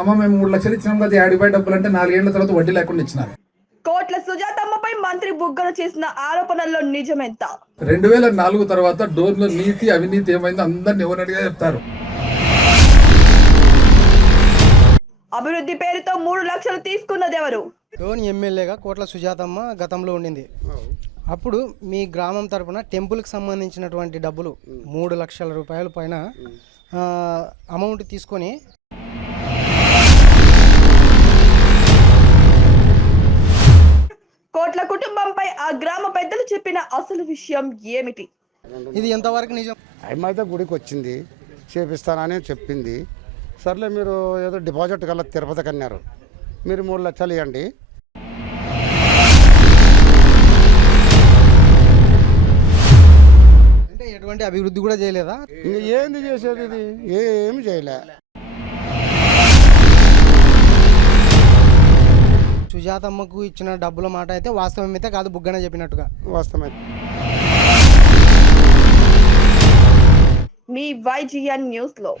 అమ్మ మేము 3 లక్షలు ఇచ్చినాం కదా, యాడిపై డబ్బులు అంటే 4 ఏళ్ల తర్వాత వడ్డీ లేకుండా ఇచ్చినారు. కోట్ల సుజాతమ్మపై మంత్రి బుగ్గన చేసిన ఆరోపణల్లో నిజమెంత? 2004 తర్వాత డోర్లో నీతి అవినీతి ఏమైందో అందరిని ఎవరడిగా చెప్తారు. అభివృద్ధి పేరుతో 3 లక్షలు తీసుకున్నది ఎవరు? డోన్ ఎమ్మెల్యేగా కోట్ల సుజాతమ్మ గతంలో ఉండింది. అప్పుడు మీ గ్రామం తరపున టెంపుల్కి సంబంధించినటువంటి డబ్బులు 3 లక్షల రూపాయల పైన అమౌంట్ తీసుకొని కోట్ల కుటుంబంపై ఆ గ్రామ పెద్దలు చెప్పిన అసలు విషయం ఏమిటి? ఇది ఎంతవరకు నిజం? అయితే గుడికి వచ్చింది, చేపిస్తానని చెప్పింది. సర్లే మీరు ఏదో డిపాజిట్ కల్లా తిరుపతికి అన్నారు, మీరు 3 లక్షలు ఇవ్వండి. అంటే ఎటువంటి అభివృద్ధి కూడా చేయలేదా? ఇంక ఏంది చేసేది? ఇది ఏమి చేయలే. సుజాతమ్మకు ఇచ్చిన డబ్బుల మాట అయితే వాస్తవం అయితే కాదు, బుగ్గన చెప్పినట్టుగా. వాస్తవమే. మీ YGN న్యూస్ లో